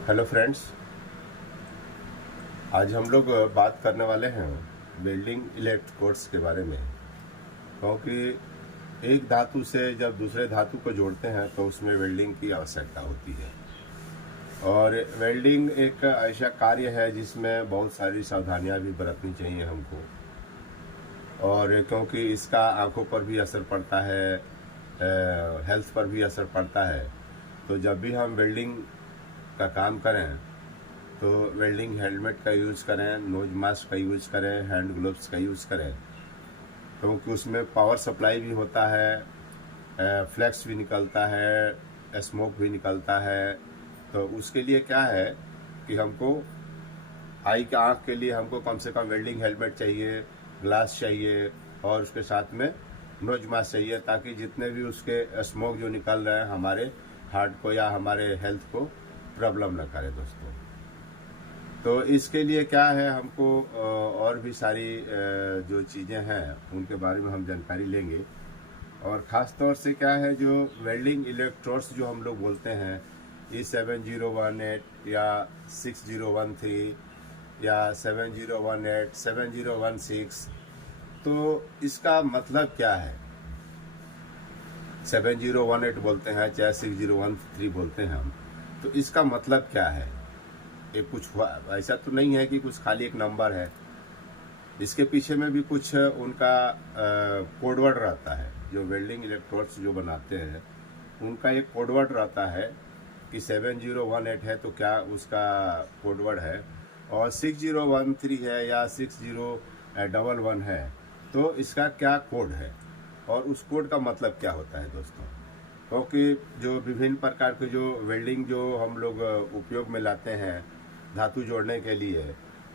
Hello friends. आज हम लोग बात करने वाले हैं वेल्डिंग इलेक्ट्रोड्स के बारे में। क्योंकि एक धातु से जब दूसरे धातु को जोड़ते हैं तो उसमें वेल्डिंग की आवश्यकता होती है। और वेल्डिंग एक ऐसा कार्य है जिसमें बहुत सारी सावधानियां भी बरतनी चाहिए हमको। और क्योंकि इसका आंखों पर भी असर पड़ता है, हेल्थ पर भी असर पड़ता है। तो जब भी हम वेल्डिंग का काम करें तो वेल्डिंग हेलमेट का यूज़ करें, नोज मास्क का यूज़ करें, हैंड ग्लोव्स का यूज़ करें। क्योंकि उसमें पावर सप्लाई भी होता है, फ्लैक्स भी निकलता है, स्मोक भी निकलता है। तो उसके लिए क्या है कि हमको आँख के लिए हमको कम से कम वेल्डिंग हेलमेट चाहिए, ग्लास चाहिए और उसके साथ में नोज मास्क चाहिए, ताकि जितने भी उसके स्मोक जो निकल रहे हैं हमारे हार्ट को या हमारे हेल्थ को प्रॉब्लम न करे दोस्तों। तो इसके लिए क्या है, हमको और भी सारी जो चीज़ें हैं उनके बारे में हम जानकारी लेंगे। और ख़ास तौर से क्या है, जो वेल्डिंग इलेक्ट्रोड्स जो हम लोग बोलते हैं E7018 या 6013 या 7018 7016, तो इसका मतलब क्या है। 7018 बोलते हैं चाहे 6013 बोलते हैं हम, तो इसका मतलब क्या है। ये कुछ ऐसा तो नहीं है कि कुछ खाली एक नंबर है। इसके पीछे में भी कुछ उनका कोडवर्ड रहता है। जो वेल्डिंग इलेक्ट्रोड्स जो बनाते हैं उनका एक कोडवर्ड रहता है कि 7018 है तो क्या उसका कोडवर्ड है, और 6013 है या 6011 है तो इसका क्या कोड है, और उस कोड का मतलब क्या होता है दोस्तों। क्योंकि जो विभिन्न प्रकार के जो वेल्डिंग जो हम लोग उपयोग में लाते हैं धातु जोड़ने के लिए,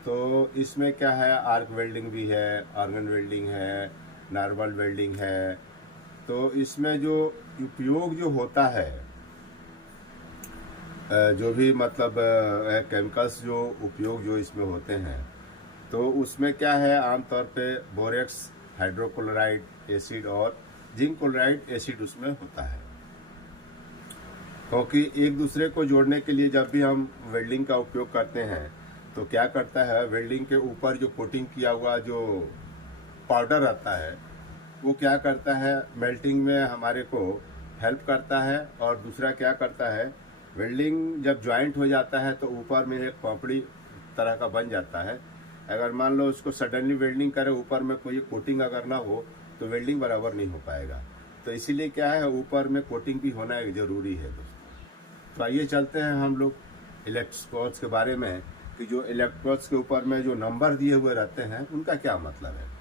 तो इसमें क्या है, आर्क वेल्डिंग भी है, आर्गन वेल्डिंग है, नॉर्मल वेल्डिंग है। तो इसमें जो उपयोग जो होता है, जो भी मतलब केमिकल्स जो उपयोग जो इसमें होते हैं, तो उसमें क्या है, आमतौर पे बोरेक्स, हाइड्रोक्लोराइड एसिड और जिंक क्लोराइड एसिड उसमें होता है। क्योंकि एक दूसरे को जोड़ने के लिए जब भी हम वेल्डिंग का उपयोग करते हैं तो क्या करता है, वेल्डिंग के ऊपर जो कोटिंग किया हुआ जो पाउडर रहता है वो क्या करता है, मेल्टिंग में हमारे को हेल्प करता है। और दूसरा क्या करता है, वेल्डिंग जब ज्वाइंट हो जाता है तो ऊपर में एक पापड़ी तरह का बन जाता है। अगर मान लो उसको सडनली वेल्डिंग करे, ऊपर में कोई कोटिंग अगर ना हो तो वेल्डिंग बराबर नहीं हो पाएगा। तो इसीलिए क्या है, ऊपर में कोटिंग भी होना एक ज़रूरी है दोस्तों। तो आइए चलते हैं हम लोग इलेक्ट्रोड्स के बारे में कि जो इलेक्ट्रोड्स के ऊपर में जो नंबर दिए हुए रहते हैं उनका क्या मतलब है।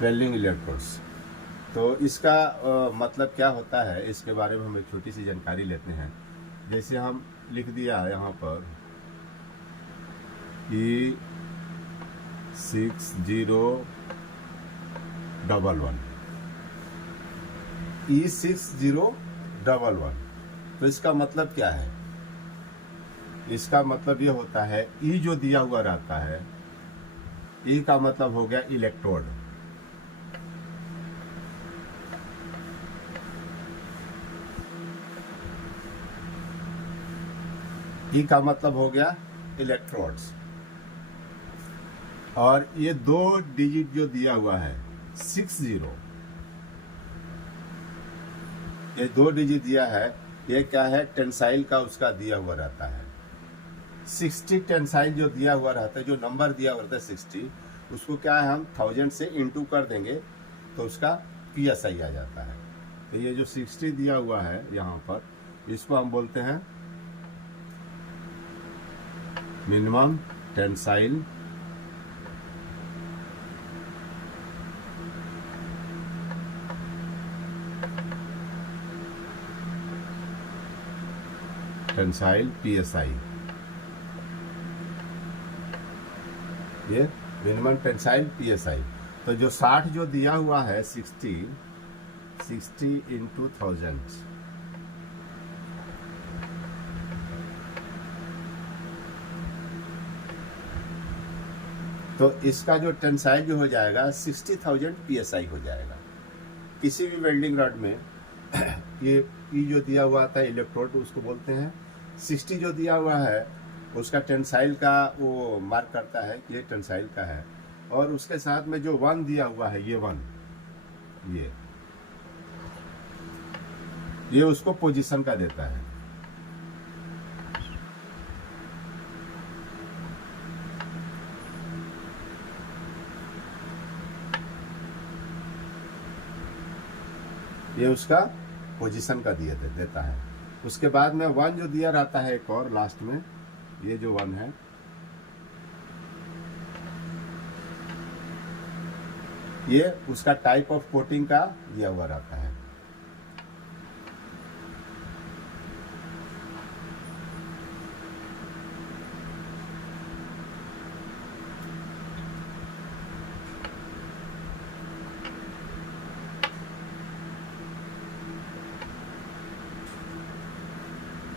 वेल्डिंग इलेक्ट्रोड्स, तो इसका मतलब क्या होता है, इसके बारे में हम एक छोटी सी जानकारी लेते हैं। जैसे हम लिख दिया है यहाँ पर E6011, E6011, तो इसका मतलब क्या है। इसका मतलब ये होता है, ई जो दिया हुआ रहता है, ई का मतलब हो गया इलेक्ट्रोड। ई का मतलब हो गया इलेक्ट्रोड्स। और ये 2 डिजिट जो दिया हुआ है 60, ये 2 डिजिट दिया है, ये क्या है, टेंसाइल का उसका दिया हुआ रहता है। 60 टेंसाइल जो दिया हुआ रहता है, जो नंबर दिया हुआ रहता है 60, उसको क्या है, हम 1000 से इंटू कर देंगे तो उसका PSI आ जाता है। तो ये जो 60 दिया हुआ है यहाँ पर, इसको हम बोलते हैं मिनिमम टेंसाइल PSI। ये मिनिमम टेंसाइल PSI। तो जो 60 जो दिया हुआ है 60 इंटू 1000, तो इसका जो टेंसाइल जो हो जाएगा 60,000 PSI हो जाएगा। किसी भी वेल्डिंग रॉड में ये जो दिया हुआ था इलेक्ट्रोड उसको बोलते हैं। 60 जो दिया हुआ है उसका टेंसाइल का वो मार्क करता है कि ये टेंसाइल का है, और उसके साथ में जो 1 दिया हुआ है ये 1, ये उसको पोजीशन का देता है। ये उसका पोजीशन का देता है। उसके बाद में 1 जो दिया रहता है एक और लास्ट में, ये जो 1 है ये उसका टाइप ऑफ कोटिंग का दिया हुआ रहता है।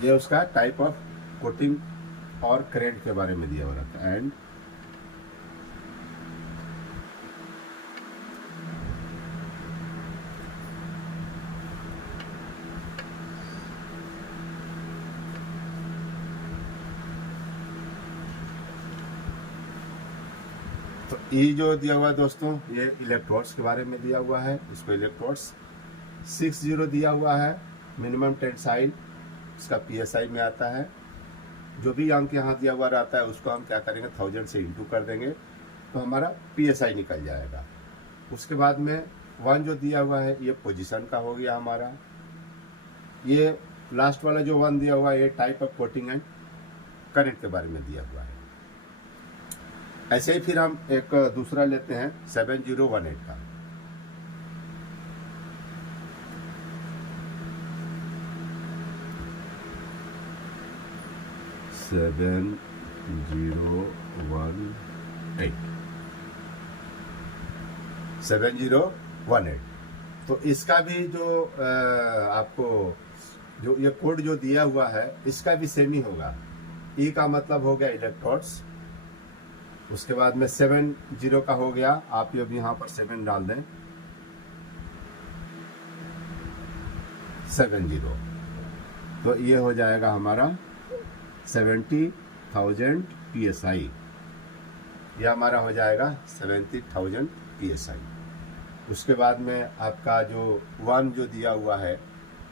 ये उसका टाइप ऑफ कोटिंग और करेंट के बारे में दिया हुआ रहता है। एंड तो ये जो दिया हुआ है दोस्तों, ये इलेक्ट्रोड्स के बारे में दिया हुआ है। इसको इलेक्ट्रोड्स 60 दिया हुआ है, मिनिमम टेंसाइल इसका PSI में आता है। जो भी अंक यहाँ दिया हुआ रहता है उसको हम क्या करेंगे 1000 से इंटू कर देंगे तो हमारा PSI निकल जाएगा। उसके बाद में 1 जो दिया हुआ है ये पोजीशन का हो गया हमारा। ये लास्ट वाला जो 1 दिया हुआ है ये type of coating and current के बारे में दिया हुआ है। ऐसे ही फिर हम एक दूसरा लेते हैं 7018 का। सेवन 7018। तो इसका भी जो आपको जो ये कोड जो दिया हुआ है इसका भी सेम ही होगा। ई का मतलब हो गया इलेक्ट्रोड्स, उसके बाद में 70 का हो गया, आप ये भी यहाँ पर 7 डाल दें 70, तो ये हो जाएगा हमारा 70,000 PSI। यह हमारा हो जाएगा 70,000 PSI। उसके बाद में आपका जो 1 जो दिया हुआ है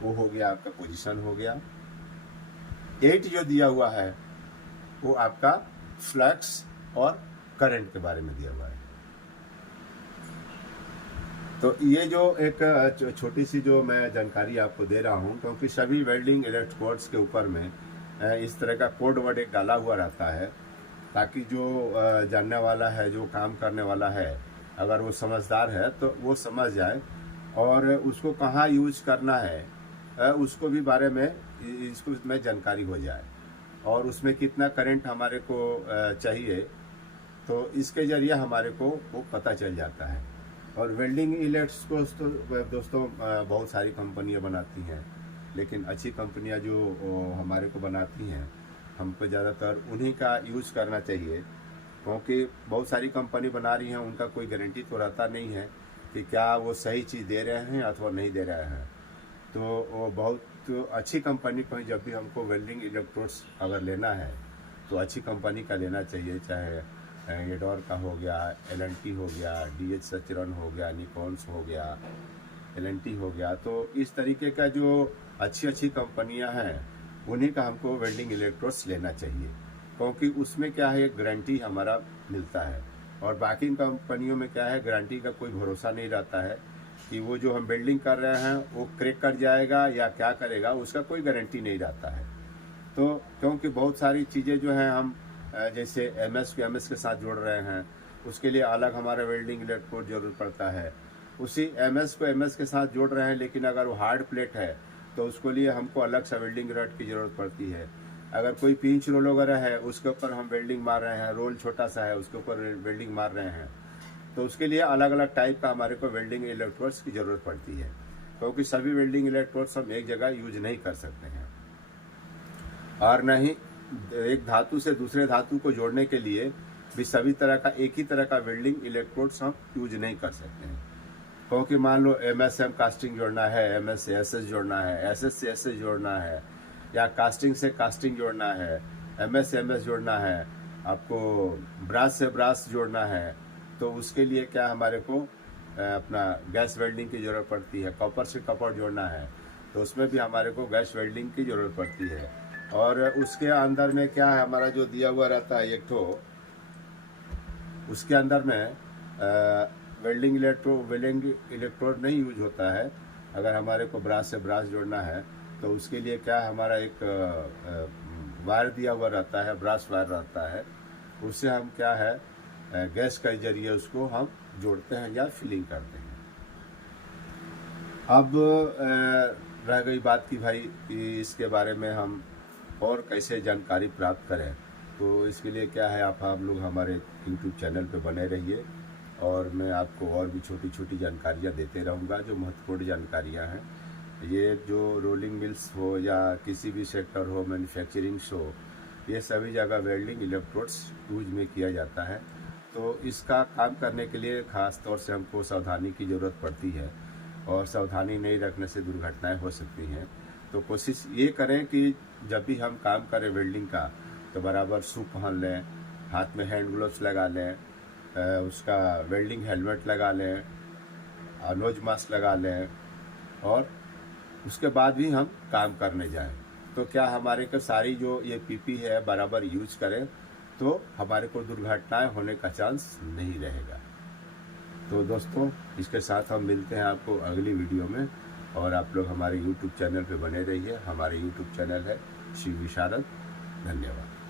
वो हो गया आपका पोजीशन हो गया। 8 जो दिया हुआ है वो आपका फ्लक्स और करंट के बारे में दिया हुआ है। तो ये जो एक छोटी सी जो मैं जानकारी आपको दे रहा हूँ, क्योंकि सभी वेल्डिंग इलेक्ट्रोड्स के ऊपर में इस तरह का कोड वर्ड एक डाला हुआ रहता है, ताकि जो जानने वाला है, जो काम करने वाला है, अगर वो समझदार है तो वो समझ जाए और उसको कहाँ यूज करना है उसको भी बारे में इसको में जानकारी हो जाए, और उसमें कितना करंट हमारे को चाहिए, तो इसके जरिए हमारे को वो पता चल जाता है। और वेल्डिंग इलेक्ट्रोड्स तो दोस्तों बहुत सारी कंपनियां बनाती हैं, लेकिन अच्छी कंपनियां जो हमारे को बनाती हैं हमको ज़्यादातर उन्हीं का यूज़ करना चाहिए, क्योंकि बहुत सारी कंपनी बना रही हैं, उनका कोई गारंटी तो रहता नहीं है कि क्या वो सही चीज़ दे रहे हैं अथवा नहीं दे रहे हैं। तो वो बहुत अच्छी कंपनी को जब भी हमको वेल्डिंग इलेक्ट्रोड्स अगर लेना है तो अच्छी कंपनी का लेना चाहिए, चाहे एडोर का हो गया, L&T हो गया, DH सचरन हो गया, निकॉन्स हो गया, L&T हो गया। तो इस तरीके का जो अच्छी कंपनियां हैं उन्हीं का हमको वेल्डिंग इलेक्ट्रोड्स लेना चाहिए, क्योंकि उसमें क्या है गारंटी हमारा मिलता है। और बाकी कंपनियों में क्या है, गारंटी का कोई भरोसा नहीं रहता है कि वो जो हम वेल्डिंग कर रहे हैं वो क्रैक कर जाएगा या क्या करेगा, उसका कोई गारंटी नहीं रहता है। तो क्योंकि बहुत सारी चीज़ें जो हैं हम जैसे MS को MS के साथ जोड़ रहे हैं, उसके लिए अलग हमारा वेल्डिंग इलेक्ट्रोड जरूरत पड़ता है। उसी MS को MS के साथ जोड़ रहे हैं, लेकिन अगर वो हार्ड प्लेट है तो उसके लिए हमको अलग सा वेल्डिंग रॉड की ज़रूरत पड़ती है। अगर कोई पिंच रोल वगैरह है उसके ऊपर हम वेल्डिंग मार रहे हैं, रोल छोटा सा है उसके ऊपर वेल्डिंग मार रहे हैं, तो उसके लिए अलग अलग टाइप का हमारे को वेल्डिंग इलेक्ट्रोड्स की ज़रूरत पड़ती है, क्योंकि सभी वेल्डिंग इलेक्ट्रोड्स हम एक जगह यूज नहीं कर सकते हैं, और न ही एक धातु से दूसरे धातु को जोड़ने के लिए भी सभी तरह का एक ही तरह का वेल्डिंग इलेक्ट्रोड्स हम यूज नहीं कर सकते हैं। क्योंकि मान लो MSM कास्टिंग जोड़ना है, MS से SS जोड़ना है, SS से SS जोड़ना है, या कास्टिंग से कास्टिंग जोड़ना है, MS से MS जोड़ना है, आपको ब्रास से ब्रास जोड़ना है, तो उसके लिए क्या हमारे को अपना गैस वेल्डिंग की ज़रूरत पड़ती है। कॉपर से कॉपर जोड़ना है तो उसमें भी हमारे को गैस वेल्डिंग की ज़रूरत पड़ती है। और उसके अंदर में क्या है, हमारा जो दिया हुआ रहता है एक ठो, उसके अंदर में वेल्डिंग इलेक्ट्रोड नहीं यूज होता है। अगर हमारे को ब्रास से ब्रास जोड़ना है तो उसके लिए क्या हमारा एक वायर दिया हुआ रहता है, ब्रास वायर रहता है, उससे हम क्या है गैस के जरिए उसको हम जोड़ते हैं या फिलिंग करते हैं। अब रह गई बात कि भाई कि इसके बारे में हम और कैसे जानकारी प्राप्त करें, तो इसके लिए क्या है, आप लोग हमारे YouTube चैनल पे बने रहिए और मैं आपको और भी छोटी छोटी जानकारियाँ देते रहूँगा जो महत्वपूर्ण जानकारियाँ हैं। ये जो रोलिंग मिल्स हो या किसी भी सेक्टर हो, मैन्युफैक्चरिंग्स हो, ये सभी जगह वेल्डिंग इलेक्ट्रोड्स यूज में किया जाता है। तो इसका काम करने के लिए ख़ास तौर से हमको सावधानी की ज़रूरत पड़ती है, और सावधानी नहीं रखने से दुर्घटनाएं हो सकती हैं। तो कोशिश ये करें कि जब भी हम काम करें वेल्डिंग का तो बराबर शू पहन लें, हाथ में हैंड ग्लोव्स लगा लें, उसका वेल्डिंग हेलमेट लगा लें, नोज मास्क लगा लें, और उसके बाद भी हम काम करने जाएं। तो क्या हमारे को सारी जो ये PP है बराबर यूज करें तो हमारे को दुर्घटनाएं होने का चांस नहीं रहेगा। तो दोस्तों, इसके साथ हम मिलते हैं आपको अगली वीडियो में, और आप लोग हमारे YouTube चैनल पे बने रहिए। हमारे YouTube चैनल है शिव विशारद। धन्यवाद।